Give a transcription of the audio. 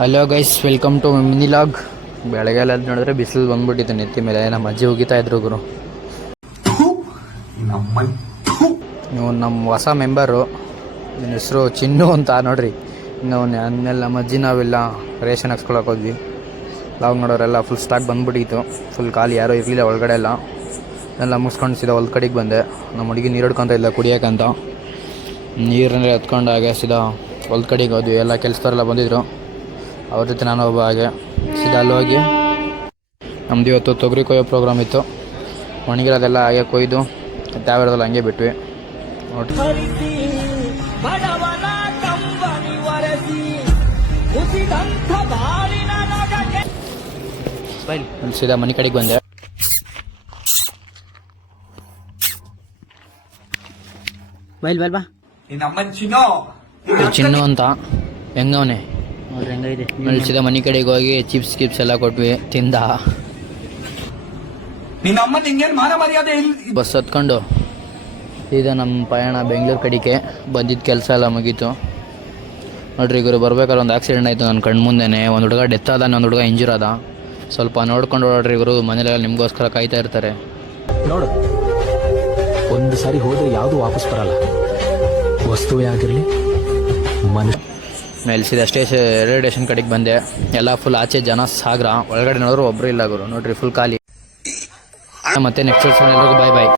Hello guys, welcome to mini log. ಬೆಳಗ್ಗೆಲ್ಲ ನೋಡಿದ್ರೆ ಬಿಸಿಲು ಬಂದ್ಬಿಟ್ಟಿತ್ತು ನೆತ್ತಿ ಮೇಲೆ. ನಮ್ಮ ಅಜ್ಜಿ ಹೋಗಿತಾ ಇದ್ರು ಗುರು. ನೀವು ನಮ್ಮ ಹೊಸ ಮೆಂಬರು, ನನ್ನ ಹೆಸರು ಚಿನ್ನು ಅಂತ ನೋಡ್ರಿ. ಇನ್ನು ಆಮೇಲೆ ನಮ್ಮ ಅಜ್ಜಿ ನಾವೆಲ್ಲ ರೇಷನ್ ಹಾಕ್ಸ್ಕೊಳಕ್ಕೆ ಹೋದ್ವಿ. ಲಾಗ್ ನೋಡೋರೆಲ್ಲ ಫುಲ್ ಸ್ಟಾಕ್ ಬಂದ್ಬಿಟ್ಟಿತ್ತು. ಫುಲ್ ಖಾಲಿ, ಯಾರೂ ಇರಲಿಲ್ಲ ಒಳಗಡೆ ಎಲ್ಲ ಮುಗಿಸ್ಕೊಂಡು ಸೀದಾ ಹೊಲ್ದ ಕಡೆಗೆ ಬಂದೆ. ನಮ್ಮ ಹುಡುಗಿ ನೀರು ಹಿಡ್ಕೊಂತ ಇಲ್ಲ ಕುಡಿಯೋಕ್ಕಂತ. ನೀರನ್ನೇ ಎತ್ಕೊಂಡಾಗೆ ಸೀದಾ ಹೊಲ್ದ ಕಡೆಗೆ ಹೋದ್ವಿ. ಎಲ್ಲ ಕೆಲಸದವರೆಲ್ಲ ಬಂದಿದ್ರು, ಅವ್ರ ಜೊತೆ ನಾನು ಒಬ್ಬ. ಹಾಗೆ ಸೀದಾ ಅಲ್ಲಿ ಹೋಗಿ ನಮ್ದು ಇವತ್ತು ತೊಗರಿ ಕೊಯ್ಯೋ ಪ್ರೋಗ್ರಾಮ್ ಇತ್ತು. ಒಣಗಿರೋದೆಲ್ಲ ಹಾಗೆ ಕೊಯ್ದು ತಾವಿರೋದೆಲ್ಲ ಹಂಗೆ ಬಿಟ್ವಿ ನೋಡಿ. ಸೀದಾ ಮನೆ ಕಡೆಗೆ ಬಂದೆ. ಚಿನ್ನು ಅಂತ ಹೆಂಗವನೆ ಸೀದಾ ಮನೆ ಕಡೆಗೆ ಹೋಗಿ ಚಿಪ್ಸ್ ಎಲ್ಲ ಕೊಟ್ವಿ, ತಿಂದ. ಬಸ್ ಹತ್ಕೊಂಡು ಸೀದಾ ನಮ್ಮ ಪಯಣ ಬೆಂಗಳೂರು ಕಡೆಗೆ ಬಂದಿದ್ದ. ಕೆಲಸ ಎಲ್ಲ ಮುಗೀತು ನೋಡ್ರಿ. ಗುರು ಬರ್ಬೇಕಾದ್ರೆ ಒಂದು ಆಕ್ಸಿಡೆಂಟ್ ಆಯಿತು ನನ್ನ ಕಣ್ಣು ಮುಂದೆನೆ. ಒಂದು ಹುಡುಗ ಡೆತ್ ಆದ, ಒಂದು ಹುಡುಗ ಇಂಜೂರ್ ಆದ. ಸ್ವಲ್ಪ ನೋಡ್ಕೊಂಡು ಓಡಾಡ್ರಿ ಗುರು. ಮನೇಲೆಲ್ಲ ನಿಮಗೋಸ್ಕರ ಕಾಯ್ತಾ ಇರ್ತಾರೆ. ನೋಡು, ಒಂದು ಸಾರಿ ಹೋದ್ರೆ ಯಾವುದು ವಾಪಸ್ ಬರಲ್ಲ. ವಸ್ತುವೇ ಆಗಿರಲಿ, ಮನುಷ್ಯ. ಮೇಲೆ ಸೀದಾ ರೈಲ್ವೆ ಸ್ಟೇಷನ್ ಕಡೆಗೆ ಬಂದೆ. ಎಲ್ಲ ಫುಲ್ ಆಚೆ ಜನ ಸಾಗರ. ಒಳಗಡೆ ನೋಡಿದ್ರು ಒಬ್ಬರು ಇಲ್ಲ ಗುರು. ನೋಡ್ರಿ ಫುಲ್ ಖಾಲಿ. ಮತ್ತೆ ನೆಕ್ಸ್ಟ್ ಎಲ್ರಿಗೂ ಬಾಯ್ ಬಾಯ್.